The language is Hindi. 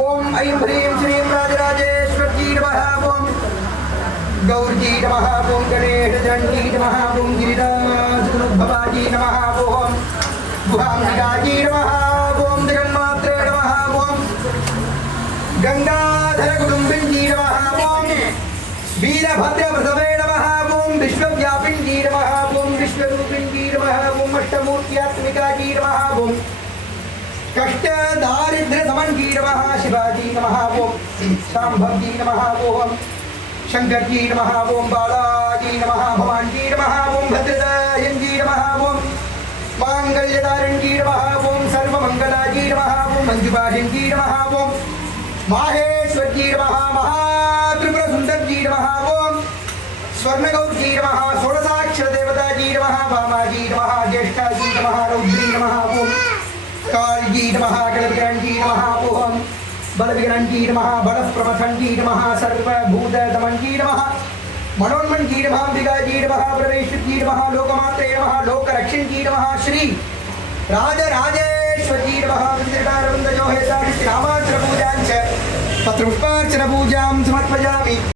ओम ऐं ह्रीं श्रीं राजराजेश्वरी नमः। ओम गौरी नमः। ओम गणेशचंडी नमः। ओम गिरिराजभवाजी नमः। ओम गुहांबिकाजी नमः। ओम जगन्मात्रे नमः। ओम गंगाधर कुटुंबिनी नमः। ओम वीरभद्रप्रसवे नमः। ओम विश्वव्यापिनी नमः। ओम विश्वरूपिणी नमः। ओम अष्टमूर्त्यात्मिकाजी नमः। ओम कष्ट दारिद्र्य समन्वी नमः। शिवाजी नमः। ओम शांभवी नमः। ओम शंकर जी नमः। ओम बालाजी नमः। भवान जी नमः। ओम भद्रदायन जी नमः। ओम मांगल्यदारण जी नमः। ओम सर्वमंगलाजी नमः। ओम मंजुबाहिन जी नमः। ओम माहेश्वर जी नमः। महात्रिपुर सुंदर जी नमः। ओम स्वर्णगौर जी नमः। षोडशाक्षर देवता जी नमः। वामाजी नमः। ज्येष्ठा जी नमः। रौद्री नमः। ओम काल जी नमः। गणविकरण जी नमः। ओम बलविकरण जी नमः। बलप्रमथन जी नमः। सर्वभूत दमन जी नमः। मनोन्मन जी नमः। अंबिका जी नमः। प्रवेश जी नमः। लोकमात्रे नमः। लोकरक्षण जी नमः। श्री राजराजेश्वर जी नमः। विद्यारविंद जो है रामात्र पूजांच पत्रपुष्पार्चन पूजां समर्पयामि।